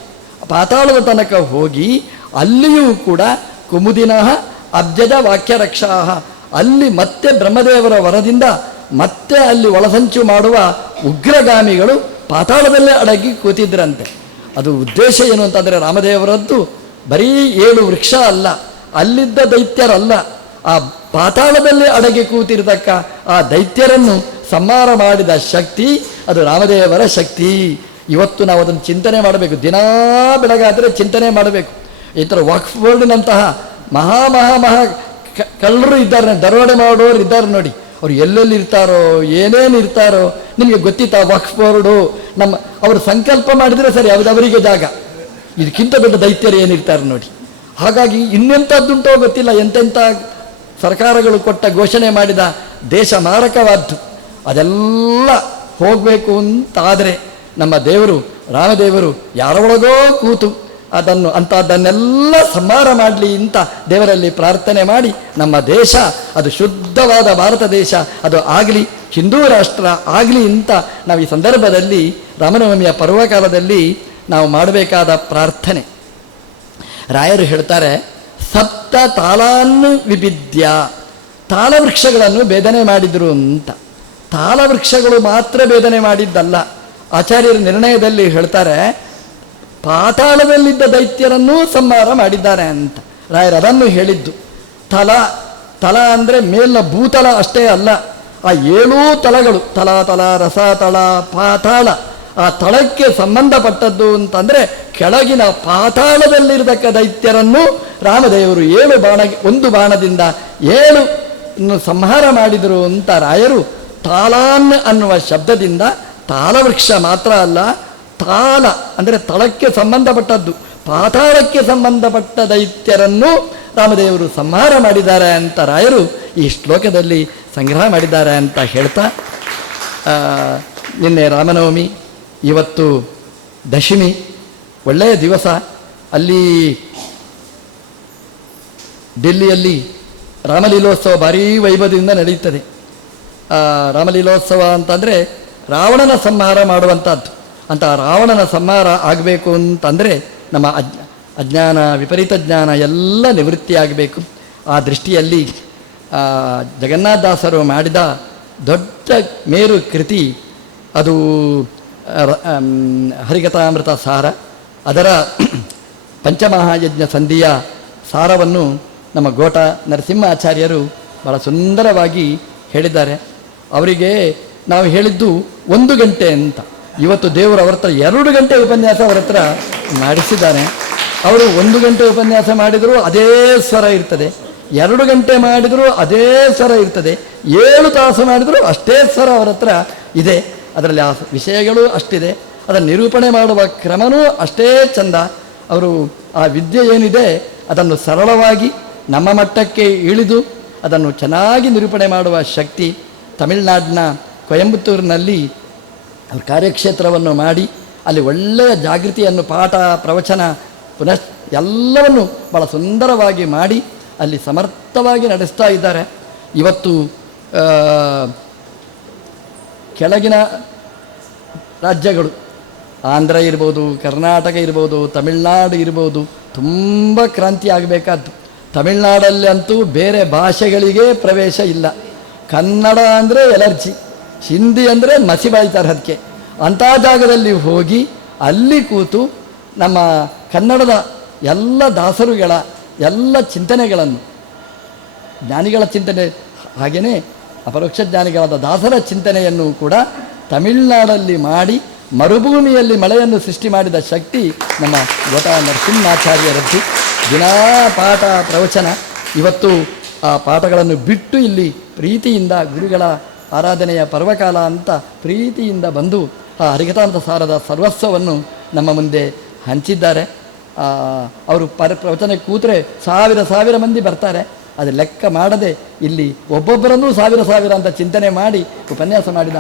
Speaker 1: ಪಾತಾಳದ ತನಕ ಹೋಗಿ ಅಲ್ಲಿಯೂ ಕೂಡ ಕುಮುದಿನಃ ಅಬ್ಜದ ವಾಕ್ಯ ರಕ್ಷಾಹ ಅಲ್ಲಿ ಮತ್ತೆ ಬ್ರಹ್ಮದೇವರ ವರದಿಂದ ಮತ್ತೆ ಅಲ್ಲಿ ಒಳಸಂಚು ಮಾಡುವ ಉಗ್ರಗಾಮಿಗಳು ಪಾತಾಳದಲ್ಲೇ ಅಡಗಿ ಕೂತಿದ್ರಂತೆ. ಅದು ಉದ್ದೇಶ ಏನು ಅಂತಂದರೆ ರಾಮದೇವರದ್ದು ಬರೀ ಏಳು ವೃಕ್ಷ ಅಲ್ಲ. ಅಲ್ಲಿದ್ದ ದೈತ್ಯರಲ್ಲ, ಆ ಪಾತಾಳದಲ್ಲಿ ಅಡಗಿ ಕೂತಿರತಕ್ಕ ಆ ದೈತ್ಯರನ್ನು ಸಂಹಾರ ಮಾಡಿದ ಶಕ್ತಿ ಅದು ರಾಮದೇವರ ಶಕ್ತಿ. ಇವತ್ತು ನಾವು ಅದನ್ನು ಚಿಂತನೆ ಮಾಡಬೇಕು. ದಿನಾ ಬೆಳಗಾದರೆ ಚಿಂತನೆ ಮಾಡಬೇಕು. ಈ ಥರ ವಕ್ಫ್ ಬೋರ್ಡಿನಂತಹ ಮಹಾ ಮಹಾ ಮಹಾ ಕಳ್ಳರು ಇದ್ದಾರೆ ದರೋಡೆ ಮಾಡೋರು ಇದ್ದಾರೆ ನೋಡಿ. ಅವ್ರು ಎಲ್ಲೆಲ್ಲಿ ಇರ್ತಾರೋ, ಏನೇನು ಇರ್ತಾರೋ, ನಿಮಗೆ ಗೊತ್ತಿತ್ತಾ ವಕ್ಫ್ ಬೋರ್ಡು ನಮ್ಮ ಅವರು ಸಂಕಲ್ಪ ಮಾಡಿದರೆ ಸರಿ, ಅದು ಅವರಿಗೆ ಜಾಗ. ಇದಕ್ಕಿಂತ ದೊಡ್ಡ ದೈತ್ಯರು ಏನಿರ್ತಾರೆ ನೋಡಿ. ಹಾಗಾಗಿ ಇನ್ನೆಂಥದ್ದುಂಟೋ ಗೊತ್ತಿಲ್ಲ, ಎಂತೆಂಥ ಸರ್ಕಾರಗಳು ಕೊಟ್ಟ ಘೋಷಣೆ ಮಾಡಿದ ದೇಶ ಮಾರಕವಾದ್ದು. ಅದೆಲ್ಲ ಹೋಗಬೇಕು ಅಂತಾದರೆ ನಮ್ಮ ದೇವರು, ರಾಮದೇವರು ಯಾರೊಳಗೋ ಕೂತು ಅದನ್ನು ಅಂಥದ್ದನ್ನೆಲ್ಲ ಸಂಹಾರ ಮಾಡಲಿ ಅಂತ ದೇವರಲ್ಲಿ ಪ್ರಾರ್ಥನೆ ಮಾಡಿ ನಮ್ಮ ದೇಶ ಅದು ಶುದ್ಧವಾದ ಭಾರತ ದೇಶ, ಅದು ಆಗಲಿ, ಹಿಂದೂ ರಾಷ್ಟ್ರ ಆಗಲಿ ಅಂತ ನಾವು ಈ ಸಂದರ್ಭದಲ್ಲಿ ರಾಮನವಮಿಯ ಪರ್ವಕಾಲದಲ್ಲಿ ನಾವು ಮಾಡಬೇಕಾದ ಪ್ರಾರ್ಥನೆ. ರಾಯರು ಹೇಳ್ತಾರೆ, ಸಪ್ತ ತಾಳಾನ್ನು ವಿಭಿದ್ಯ ತಾಳವೃಕ್ಷಗಳನ್ನು ಭೇದನೆ ಮಾಡಿದರು ಅಂತ. ತಾಳವೃಕ್ಷಗಳು ಮಾತ್ರ ಭೇದನೆ ಮಾಡಿದ್ದಲ್ಲ. ಆಚಾರ್ಯರ ನಿರ್ಣಯದಲ್ಲಿ ಹೇಳ್ತಾರೆ, ಪಾತಾಳದಲ್ಲಿದ್ದ ದೈತ್ಯರನ್ನೂ ಸಂಹಾರ ಮಾಡಿದ್ದಾರೆ ಅಂತ. ರಾಯರು ಅದನ್ನು ಹೇಳಿದ್ದು. ತಲ ತಲ ಅಂದರೆ ಮೇಲಿನ ಭೂತಲ ಅಷ್ಟೇ ಅಲ್ಲ, ಆ ಏಳೂ ತಲಗಳು, ತಲ ತಲ, ರಸ, ತಳ, ಪಾತಾಳ ಆ ತಳಕ್ಕೆ ಸಂಬಂಧಪಟ್ಟದ್ದು ಅಂತಂದರೆ ಕೆಳಗಿನ ಪಾತಾಳದಲ್ಲಿರತಕ್ಕ ದೈತ್ಯರನ್ನು ರಾಮದೇವರು ಏಳು ಬಾಣ, ಒಂದು ಬಾಣದಿಂದ ಏಳು ಸಂಹಾರ ಮಾಡಿದರು ಅಂತ ರಾಯರು ತಾಲಾನ್ ಅನ್ನುವ ಶಬ್ದದಿಂದ ತಾಲವೃಕ್ಷ ಮಾತ್ರ ಅಲ್ಲ, ತಾಲ ಅಂದರೆ ತಳಕ್ಕೆ ಸಂಬಂಧಪಟ್ಟದ್ದು, ಪಾತಾಳಕ್ಕೆ ಸಂಬಂಧಪಟ್ಟ ದೈತ್ಯರನ್ನು ರಾಮದೇವರು ಸಂಹಾರ ಮಾಡಿದ್ದಾರೆ ಅಂತ ರಾಯರು ಈ ಶ್ಲೋಕದಲ್ಲಿ ಸಂಗ್ರಹ ಮಾಡಿದ್ದಾರೆ ಅಂತ ಹೇಳ್ತಾ ನಿನ್ನೆ ರಾಮನವಮಿ ಇವತ್ತು ದಶಮಿ, ಒಳ್ಳೆಯ ದಿವಸ. ಅಲ್ಲಿ ಡೆಲ್ಲಿಯಲ್ಲಿ ರಾಮಲೀಲೋತ್ಸವ ಭಾರೀ ವೈಭವದಿಂದ ನಡೆಯುತ್ತದೆ. ರಾಮಲೀಲೋತ್ಸವ ಅಂತಂದರೆ ರಾವಣನ ಸಂಹಾರ ಮಾಡುವಂಥದ್ದು. ಅಂತ ರಾವಣನ ಸಂಹಾರ ಆಗಬೇಕು ಅಂತಂದರೆ ನಮ್ಮ ಅಜ್ಞ ಅಜ್ಞಾನ, ವಿಪರೀತ ಜ್ಞಾನ ಎಲ್ಲ ನಿವೃತ್ತಿಯಾಗಬೇಕು ಆ ದೃಷ್ಟಿಯಲ್ಲಿ ಜಗನ್ನಾಥದಾಸರು ಮಾಡಿದ ದೊಡ್ಡ ಮೇರು ಕೃತಿ ಅದು ಹರಿಕಥಾಮೃತ ಸಾರ ಅದರ ಪಂಚಮಹಾಯಜ್ಞ ಸಂಧಿಯ ಸಾರವನ್ನು ನಮ್ಮ ಗೋಟ ನರಸಿಂಹಾಚಾರ್ಯರು ಬಹಳ ಸುಂದರವಾಗಿ ಹೇಳಿದ್ದಾರೆ. ಅವರಿಗೆ ನಾವು ಹೇಳಿದ್ದು ಒಂದು ಗಂಟೆ ಅಂತ. ಇವತ್ತು ದೇವರು ಅವರ ಹತ್ರ ಎರಡು ಗಂಟೆ ಉಪನ್ಯಾಸ ಅವರ ಹತ್ರ ಮಾಡಿಸಿದ್ದಾರೆ. ಅವರು ಒಂದು ಗಂಟೆ ಉಪನ್ಯಾಸ ಮಾಡಿದರೂ ಅದೇ ಸ್ವರ ಇರ್ತದೆ. ಎರಡು ಗಂಟೆ ಮಾಡಿದರೂ ಅದೇ ಸ್ವರ ಇರ್ತದೆ. ಏಳು ತಾಸು ಮಾಡಿದರೂ ಅಷ್ಟೇ ಸ್ವರ ಅವರ ಹತ್ರ ಇದೆ. ಅದರಲ್ಲಿ ಆ ವಿಷಯಗಳು ಅಷ್ಟಿದೆ. ಅದನ್ನು ನಿರೂಪಣೆ ಮಾಡುವ ಕ್ರಮನೂ ಅಷ್ಟೇ ಚಂದ. ಅವರು ಆ ವಿದ್ಯೆ ಏನಿದೆ, ಅದನ್ನು ಸರಳವಾಗಿ ನಮ್ಮ ಮಟ್ಟಕ್ಕೆ ಇಳಿದು ಅದನ್ನು ಚೆನ್ನಾಗಿ ನಿರೂಪಣೆ ಮಾಡುವ ಶಕ್ತಿ ತಮಿಳುನಾಡಿನ ಕೊಯಂಬತ್ತೂರಿನಲ್ಲಿ ಅವ್ರ ಕಾರ್ಯಕ್ಷೇತ್ರವನ್ನು ಮಾಡಿ, ಅಲ್ಲಿ ಒಳ್ಳೆಯ ಜಾಗೃತಿಯನ್ನು ಪಾಠ, ಪ್ರವಚನ, ಪುನಃ ಎಲ್ಲವನ್ನು ಭಾಳ ಸುಂದರವಾಗಿ ಮಾಡಿ, ಅಲ್ಲಿ ಸಮರ್ಥವಾಗಿ ನಡೆಸ್ತಾ ಇದ್ದಾರೆ. ಇವತ್ತು ಕೆಳಗಿನ ರಾಜ್ಯಗಳು, ಆಂಧ್ರ ಇರ್ಬೋದು, ಕರ್ನಾಟಕ ಇರ್ಬೋದು, ತಮಿಳ್ನಾಡು ಇರ್ಬೋದು, ತುಂಬ ಕ್ರಾಂತಿ ಆಗಬೇಕಾದ್ದು. ತಮಿಳ್ನಾಡಲ್ಲಿ ಅಂತೂ ಬೇರೆ ಭಾಷೆಗಳಿಗೆ ಪ್ರವೇಶ ಇಲ್ಲ. ಕನ್ನಡ ಅಂದರೆ ಎಲರ್ಜಿ, ಹಿಂದಿ ಅಂದರೆ ಮಸಿ ಬಾಯ್ತಾರೆ ಅದಕ್ಕೆ ಅಂಥ ಜಾಗದಲ್ಲಿ ಹೋಗಿ ಅಲ್ಲಿ ಕೂತು ನಮ್ಮ ಕನ್ನಡದ ಎಲ್ಲ ದಾಸರುಗಳ ಎಲ್ಲ ಚಿಂತನೆಗಳನ್ನು, ಜ್ಞಾನಿಗಳ ಚಿಂತನೆ ಹಾಗೆಯೇ ಅಪರೋಕ್ಷ ಜ್ಞಾನಿಗಳಾದ ದಾಸರ ಚಿಂತನೆಯನ್ನು ಕೂಡ ತಮಿಳುನಾಡಲ್ಲಿ ಮಾಡಿ, ಮರುಭೂಮಿಯಲ್ಲಿ ಮಳೆಯನ್ನು ಸೃಷ್ಟಿ ಮಾಡಿದ ಶಕ್ತಿ ನಮ್ಮ ಗೋಟ ನರಸಿಂಹಾಚಾರ್ಯರದ್ದು. ದಿನಾ ಪಾಠ ಪ್ರವಚನ. ಇವತ್ತು ಆ ಪಾಠಗಳನ್ನು ಬಿಟ್ಟು ಇಲ್ಲಿ ಪ್ರೀತಿಯಿಂದ ಗುರುಗಳ ಆರಾಧನೆಯ ಪರ್ವಕಾಲ ಅಂತ ಪ್ರೀತಿಯಿಂದ ಬಂದು ಆ ಹರಿಗತಾಂತ ಸಾರದ ಸರ್ವಸ್ವವನ್ನು ನಮ್ಮ ಮುಂದೆ ಹಂಚಿದ್ದಾರೆ. ಅವರು ಪರ ಪ್ರವಚನಕ್ಕೆ ಕೂತರೆ ಸಾವಿರ ಸಾವಿರ ಮಂದಿ ಬರ್ತಾರೆ. ಅದು ಲೆಕ್ಕ ಮಾಡದೆ ಇಲ್ಲಿ ಒಬ್ಬೊಬ್ಬರನ್ನೂ ಸಾವಿರ ಸಾವಿರ ಅಂತ ಚಿಂತನೆ ಮಾಡಿ ಉಪನ್ಯಾಸ ಮಾಡಿದ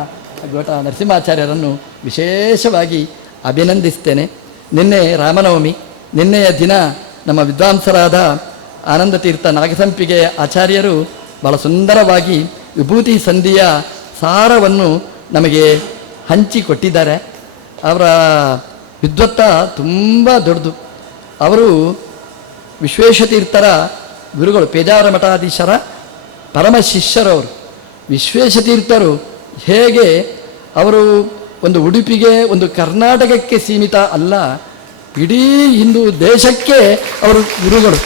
Speaker 1: ಗೋಟ ನರಸಿಂಹಾಚಾರ್ಯರನ್ನು ವಿಶೇಷವಾಗಿ ಅಭಿನಂದಿಸ್ತೇನೆ. ನಿನ್ನೆ ರಾಮನವಮಿ, ನಿನ್ನೆಯ ದಿನ ನಮ್ಮ ವಿದ್ವಾಂಸರಾದ ಆನಂದ ತೀರ್ಥ ನಾಗಸಂಪಿಗೆ ಆಚಾರ್ಯರು ಬಹಳ ಸುಂದರವಾಗಿ ವಿಭೂತಿ ಸಂಧಿಯ ಸಾರವನ್ನು ನಮಗೆ ಹಂಚಿಕೊಟ್ಟಿದ್ದಾರೆ. ಅವರ ವಿದ್ವತ್ತ ತುಂಬ ದೊಡ್ಡದು. ಅವರು ವಿಶ್ವೇಶತೀರ್ಥರ ಗುರುಗಳು ಪೇಜಾರ ಮಠಾಧೀಶರ ಪರಮ ಶಿಷ್ಯರವರು, ವಿಶ್ವೇಶತೀರ್ಥರು ಹೇಗೆ ಅವರು ಒಂದು ಉಡುಪಿಗೆ, ಒಂದು ಕರ್ನಾಟಕಕ್ಕೆ ಸೀಮಿತ ಅಲ್ಲ, ಇಡೀ ಹಿಂದೂ ದೇಶಕ್ಕೆ ಅವರು ಗುರುಗಳು.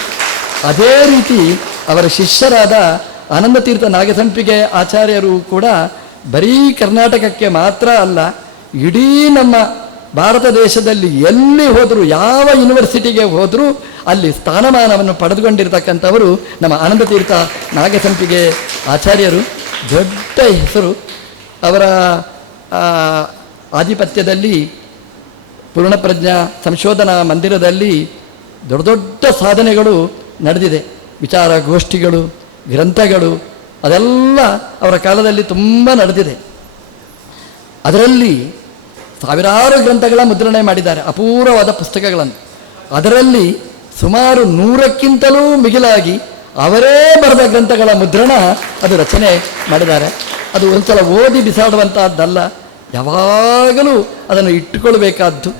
Speaker 1: ಅದೇ ರೀತಿ ಅವರ ಶಿಷ್ಯರಾದ ಆನಂದತೀರ್ಥ ನಾಗಸಂಪಿಗೆ ಆಚಾರ್ಯರು ಕೂಡ ಬರೀ ಕರ್ನಾಟಕಕ್ಕೆ ಮಾತ್ರ ಅಲ್ಲ, ಇಡೀ ನಮ್ಮ ಭಾರತ ದೇಶದಲ್ಲಿ ಎಲ್ಲಿ ಹೋದರೂ, ಯಾವ ಯೂನಿವರ್ಸಿಟಿಗೆ ಹೋದರೂ ಅಲ್ಲಿ ಸ್ಥಾನಮಾನವನ್ನು ಪಡೆದುಕೊಂಡಿರ್ತಕ್ಕಂಥವರು ನಮ್ಮ ಆನಂದತೀರ್ಥ ನಾಗಸಂಪಿಗೆ ಆಚಾರ್ಯರು. ದೊಡ್ಡ ಹೆಸರು. ಅವರ ಆಧಿಪತ್ಯದಲ್ಲಿ, ಪೂರ್ಣಪ್ರಜ್ಞಾ ಸಂಶೋಧನಾ ಮಂದಿರದಲ್ಲಿ ದೊಡ್ಡ ದೊಡ್ಡ ಸಾಧನೆಗಳು ನಡೆದಿದೆ. ವಿಚಾರಗೋಷ್ಠಿಗಳು ಗ್ರಂಥಗಳು, ಅದೆಲ್ಲ ಅವರ ಕಾಲದಲ್ಲಿ ತುಂಬ ನಡೆದಿದೆ. ಅದರಲ್ಲಿ ಸಾವಿರಾರು ಗ್ರಂಥಗಳ ಮುದ್ರಣೆ ಮಾಡಿದ್ದಾರೆ, ಅಪೂರ್ವವಾದ ಪುಸ್ತಕಗಳನ್ನು. ಅದರಲ್ಲಿ ಸುಮಾರು ನೂರಕ್ಕಿಂತಲೂ ಮಿಗಿಲಾಗಿ ಅವರೇ ಬರೆದ ಗ್ರಂಥಗಳ ಮುದ್ರಣ ಅದು ರಚನೆ ಮಾಡಿದ್ದಾರೆ. ಅದು ಒಂದ್ಸಲ ಓದಿ ಬಿಸಾಡುವಂತಹದ್ದಲ್ಲ, ಯಾವಾಗಲೂ ಅದನ್ನು ಇಟ್ಟುಕೊಳ್ಬೇಕಾದ್ದು.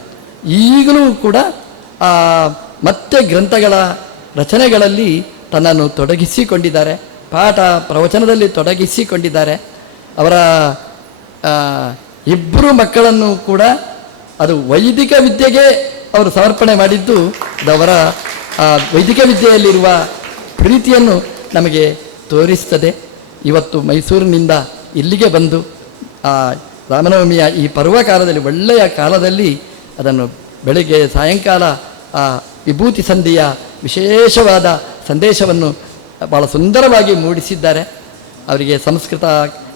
Speaker 1: ಈಗಲೂ ಕೂಡ ಮತ್ತೆ ಗ್ರಂಥಗಳ ರಚನೆಗಳಲ್ಲಿ ತನ್ನನ್ನು ತೊಡಗಿಸಿಕೊಂಡಿದ್ದಾರೆ, ಪಾಠ ಪ್ರವಚನದಲ್ಲಿ ತೊಡಗಿಸಿಕೊಂಡಿದ್ದಾರೆ. ಅವರ ಇಬ್ಬರು ಮಕ್ಕಳನ್ನು ಕೂಡ ಅದು ವೈದಿಕ ವಿದ್ಯೆಗೆ ಅವರು ಸಮರ್ಪಣೆ ಮಾಡಿದ್ದು ಅವರ ವೈದಿಕ ವಿದ್ಯೆಯಲ್ಲಿರುವ ಪ್ರೀತಿಯನ್ನು ನಮಗೆ ತೋರಿಸ್ತದೆ. ಇವತ್ತು ಮೈಸೂರಿನಿಂದ ಇಲ್ಲಿಗೆ ಬಂದು, ಆ, ರಾಮನವಮಿಯ ಈ ಪರ್ವಕಾಲದಲ್ಲಿ, ಒಳ್ಳೆಯ ಕಾಲದಲ್ಲಿ ಅದನ್ನು ಬೆಳಿಗ್ಗೆ ಸಾಯಂಕಾಲ, ಆ, ವಿಭೂತಿ ಸಂಧಿಯ ವಿಶೇಷವಾದ ಸಂದೇಶವನ್ನು ಭಾಳ ಸುಂದರವಾಗಿ ಮೂಡಿಸಿದ್ದಾರೆ. ಅವರಿಗೆ ಸಂಸ್ಕೃತ,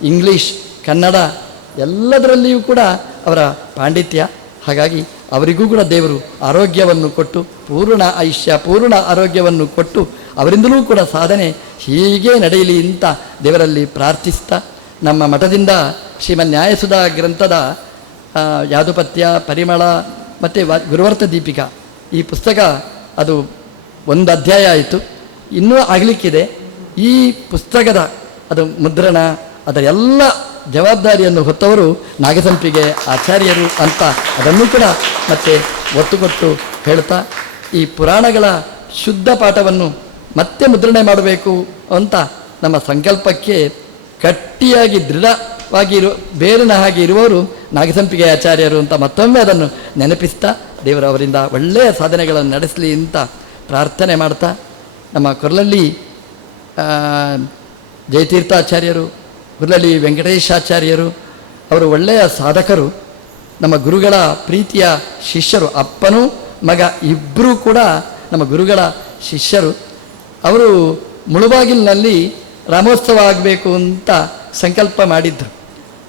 Speaker 1: ಇಂಗ್ಲೀಷ್, ಕನ್ನಡ ಎಲ್ಲದರಲ್ಲಿಯೂ ಕೂಡ ಅವರ ಪಾಂಡಿತ್ಯ. ಹಾಗಾಗಿ ಅವರಿಗೂ ಕೂಡ ದೇವರು ಆರೋಗ್ಯವನ್ನು ಕೊಟ್ಟು, ಪೂರ್ಣ ಆಯುಷ್ಯ ಪೂರ್ಣ ಆರೋಗ್ಯವನ್ನು ಕೊಟ್ಟು, ಅವರಿಂದಲೂ ಕೂಡ ಸಾಧನೆ ಹೀಗೆ ನಡೆಯಲಿ ಅಂತ ದೇವರಲ್ಲಿ ಪ್ರಾರ್ಥಿಸ್ತಾ, ನಮ್ಮ ಮಠದಿಂದ ಶ್ರೀಮನ್ ಗ್ರಂಥದ ಯಾದುಪತ್ಯ, ಪರಿಮಳ ಮತ್ತು ಗುರುವರ್ತ ದೀಪಿಕಾ, ಈ ಪುಸ್ತಕ ಅದು ಒಂದು ಅಧ್ಯಾಯ ಆಯಿತು. ಇನ್ನೂ ಆಗಲಿಕ್ಕಿದೆ. ಈ ಪುಸ್ತಕದ ಅದು ಮುದ್ರಣ ಅದರ ಎಲ್ಲ ಜವಾಬ್ದಾರಿಯನ್ನು ಹೊತ್ತವರು ನಾಗಸಂಪಿಗೆ ಆಚಾರ್ಯರು ಅಂತ ಅದನ್ನು ಕೂಡ ಮತ್ತೆ ಒತ್ತು ಕೊಟ್ಟು ಹೇಳ್ತಾ, ಈ ಪುರಾಣಗಳ ಶುದ್ಧ ಪಾಠವನ್ನು ಮತ್ತೆ ಮುದ್ರಣೆ ಮಾಡಬೇಕು ಅಂತ ನಮ್ಮ ಸಂಕಲ್ಪಕ್ಕೆ ಗಟ್ಟಿಯಾಗಿ ದೃಢವಾಗಿ ಇರು ಬೇರಿನ ಹಾಗೆ ಇರುವವರು ನಾಗಸಂಪಿಗೆ ಆಚಾರ್ಯರು ಅಂತ ಮತ್ತೊಮ್ಮೆ ಅದನ್ನು ನೆನಪಿಸ್ತಾ, ದೇವರು ಅವರಿಂದ ಒಳ್ಳೆಯ ಸಾಧನೆಗಳನ್ನು ನಡೆಸಲಿ ಅಂತ ಪ್ರಾರ್ಥನೆ ಮಾಡ್ತಾ, ನಮ್ಮ ಕೊರಲಲ್ಲಿ ಜಯತೀರ್ಥಾಚಾರ್ಯರು ಕುರ್ಲಲ್ಲಿ ವೆಂಕಟೇಶಾಚಾರ್ಯರು, ಅವರು ಒಳ್ಳೆಯ ಸಾಧಕರು, ನಮ್ಮ ಗುರುಗಳ ಪ್ರೀತಿಯ ಶಿಷ್ಯರು, ಅಪ್ಪನೂ ಮಗ ಇಬ್ಬರೂ ಕೂಡ ನಮ್ಮ ಗುರುಗಳ ಶಿಷ್ಯರು. ಅವರು ಮುಳುಬಾಗಿಲಿನಲ್ಲಿ ರಾಮೋತ್ಸವ ಆಗಬೇಕು ಅಂತ ಸಂಕಲ್ಪ ಮಾಡಿದ್ದರು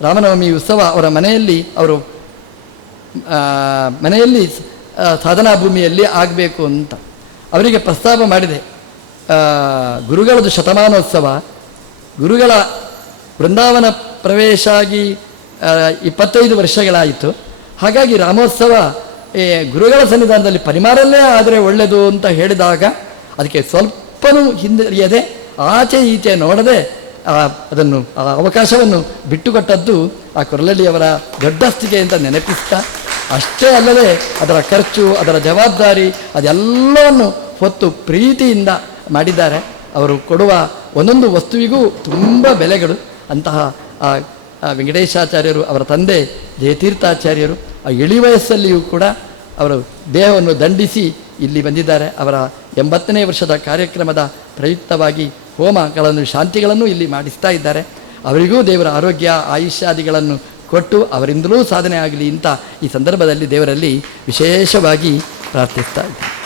Speaker 1: ರಾಮನವಮಿ ಉತ್ಸವ ಅವರ ಮನೆಯಲ್ಲಿ ಅವರು ಮನೆಯಲ್ಲಿ ಸಾಧನಾ ಭೂಮಿಯಲ್ಲಿ ಆಗಬೇಕು ಅಂತ. ಅವರಿಗೆ ಪ್ರಸ್ತಾಪ ಮಾಡಿದೆ ಗುರುಗಳದು ಶತಮಾನೋತ್ಸವ, ಗುರುಗಳ ಬೃಂದಾವನ ಪ್ರವೇಶ ಆಗಿ ಇಪ್ಪತ್ತೈದು ವರ್ಷಗಳಾಯಿತು. ಹಾಗಾಗಿ ರಾಮೋತ್ಸವ ಗುರುಗಳ ಸನ್ನಿಧಾನದಲ್ಲಿ ಪರಿಮಾರಲ್ಲೇ ಆದರೆ ಒಳ್ಳೆಯದು ಅಂತ ಹೇಳಿದಾಗ ಅದಕ್ಕೆ ಸ್ವಲ್ಪನೂ ಹಿಂದಿರಿಯದೆ, ಆಚೆ ಈಚೆ ನೋಡದೆ ಅದನ್ನು, ಆ ಅವಕಾಶವನ್ನು ಬಿಟ್ಟುಕೊಟ್ಟದ್ದು ಆ ಕೊರಲಳ್ಳಿಯವರ ಸ್ಥಿತಿ ಅಂತ ನೆನಪಿಸ್ತಾ, ಅಷ್ಟೇ ಅಲ್ಲದೆ ಅದರ ಖರ್ಚು, ಅದರ ಜವಾಬ್ದಾರಿ, ಅದೆಲ್ಲವನ್ನು ಹೊತ್ತು ಪ್ರೀತಿಯಿಂದ ಮಾಡಿದ್ದಾರೆ. ಅವರು ಕೊಡುವ ಒಂದೊಂದು ವಸ್ತುವಿಗೂ ತುಂಬ ಬೆಲೆಗಳು. ಅಂತಹ ವೆಂಕಟೇಶಾಚಾರ್ಯರು ಅವರ ತಂದೆ, ಜಯತೀರ್ಥಾಚಾರ್ಯರು, ಆ ಇಳಿ ವಯಸ್ಸಲ್ಲಿಯೂ ಕೂಡ ಅವರು ದೇಹವನ್ನು ದಂಡಿಸಿ ಇಲ್ಲಿ ಬಂದಿದ್ದಾರೆ. ಅವರ ಎಂಬತ್ತನೇ ವರ್ಷದ ಕಾರ್ಯಕ್ರಮದ ಪ್ರಯುಕ್ತವಾಗಿ ಹೋಮಗಳನ್ನು ಶಾಂತಿಗಳನ್ನು ಇಲ್ಲಿ ಮಾಡಿಸ್ತಾ ಇದ್ದಾರೆ. ಅವರಿಗೂ ದೇವರ ಆರೋಗ್ಯ, ಆಯುಷ್ಯಾದಿಗಳನ್ನು ಕೊಟ್ಟು ಅವರಿಂದಲೂ ಸಾಧನೆ ಆಗಲಿ ಅಂತ ಈ ಸಂದರ್ಭದಲ್ಲಿ ದೇವರಲ್ಲಿ ವಿಶೇಷವಾಗಿ ಪ್ರಾರ್ಥಿಸ್ತಾ ಇದ್ದಾರೆ.